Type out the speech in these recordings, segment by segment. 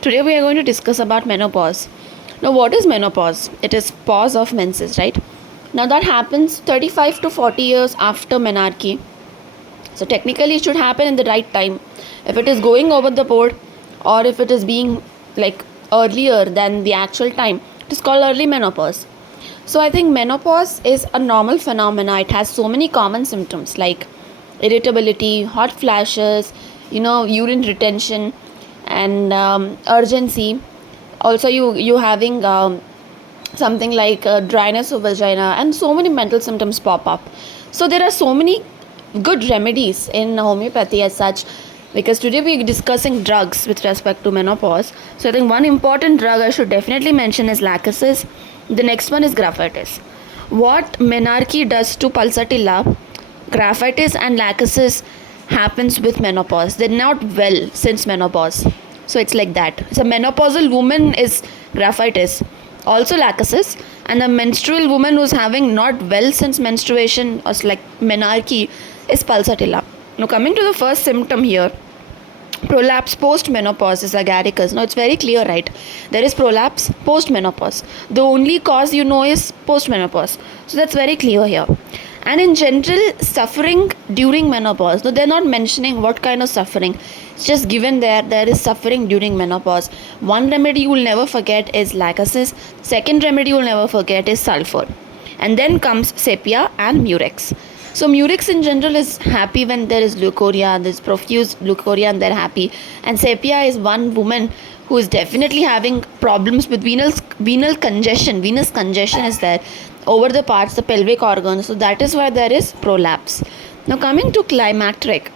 Today we are going to discuss about menopause. Now, what is menopause? It is pause of menses, right? Now that happens 35 to 40 years after menarche. So technically it should happen in the right time. If it is going over the board or if it is being like earlier than the actual time, it is called early menopause. So I think menopause is a normal phenomena. It has so many common symptoms like irritability, hot flashes, urine retention, and urgency. Also, you having something like dryness of vagina, and so many mental symptoms pop up. So there are so many good remedies in homeopathy as such, because today we are discussing drugs with respect to menopause. So I think one important drug I should definitely mention is lachesis. The next one is graphitis. What menarche does to pulsatilla, graphitis and lachesis happens with menopause. They're not well since menopause. So it's like that. So menopausal woman is graphitis, also lachesis, and the menstrual woman who's having not well since menstruation or like menarche is pulsatilla. Now coming to the first symptom here, prolapse post menopause is agaricus. Now it's very clear, right? There is prolapse post menopause. The only cause is post menopause. So that's very clear here. And in general, suffering during menopause. No, they're not mentioning what kind of suffering. It's just given there is suffering during menopause. One remedy you will never forget is lachesis. Second remedy you will never forget is sulfur. And then comes sepia and murex. So murex in general is happy when there is leukorrhea, there's profuse leukorrhea and they're happy. And sepia is one woman who is definitely having problems with venous congestion. Venous congestion is there over the parts, the pelvic organs. So that is why there is prolapse. Now coming to climacteric.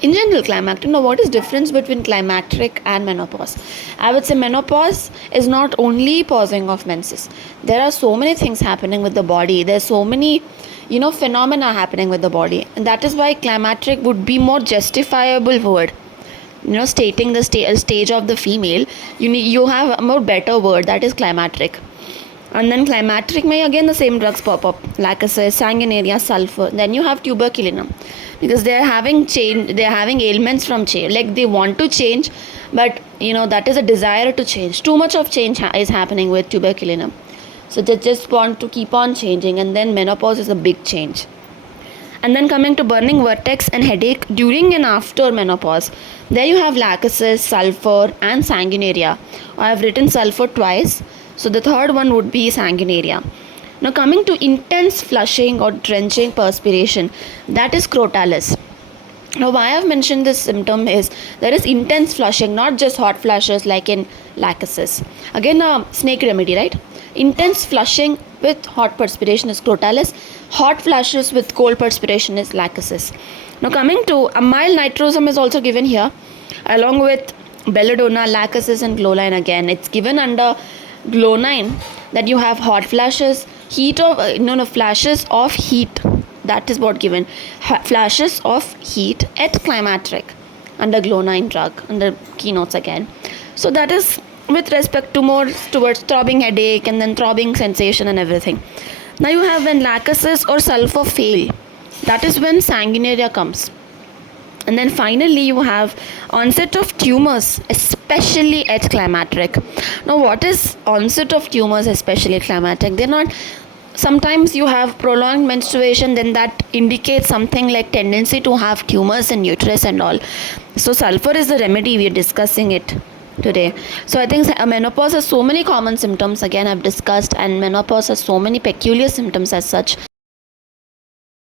In general, climacteric. Now, what is difference between climacteric and menopause? I would say menopause is not only pausing of menses. There are so many things happening with the body. There's so many, phenomena happening with the body, and that is why climacteric would be more justifiable word. Stating the stage of the female, you have a more better word, that is climacteric. And then climacteric may again the same drugs pop up, lachesis, sanguinaria, sulfur. Then you have tuberculinum, because they are having ailments from change, like they want to change, but that is a desire to change. Too much of change is happening with tuberculinum, so they just want to keep on changing. And then menopause is a big change. And then coming to burning vertex and headache during and after menopause, there you have lachesis, sulfur and sanguinaria. I have written sulfur twice, so the third one would be sanguinaria. Now coming to intense flushing or drenching perspiration, that is crotalis. Now why I have mentioned this symptom is there is intense flushing, not just hot flashes like in lachesis. Again a snake remedy, right? Intense flushing with hot perspiration is crotalis. Hot flashes with cold perspiration is lachesis. Now coming to amyl nitrosum is also given here along with belladonna, lachesis and glonine. Again it's given under glonine that you have hot flashes, flashes of heat. That is what given, flashes of heat at climacteric under glonine drug under keynotes again. So that is with respect to more towards throbbing headache and then throbbing sensation and everything. Now you have when lachesis or sulfur fail, that is when sanguinaria comes. And then finally you have onset of tumors, especially at climacteric. Now what is onset of tumors, especially at climacteric? They're not, sometimes you have prolonged menstruation, then that indicates something like tendency to have tumors in uterus and all. So sulfur is the remedy, we are discussing it today. So I think menopause has so many common symptoms, again I've discussed, and menopause has so many peculiar symptoms as such.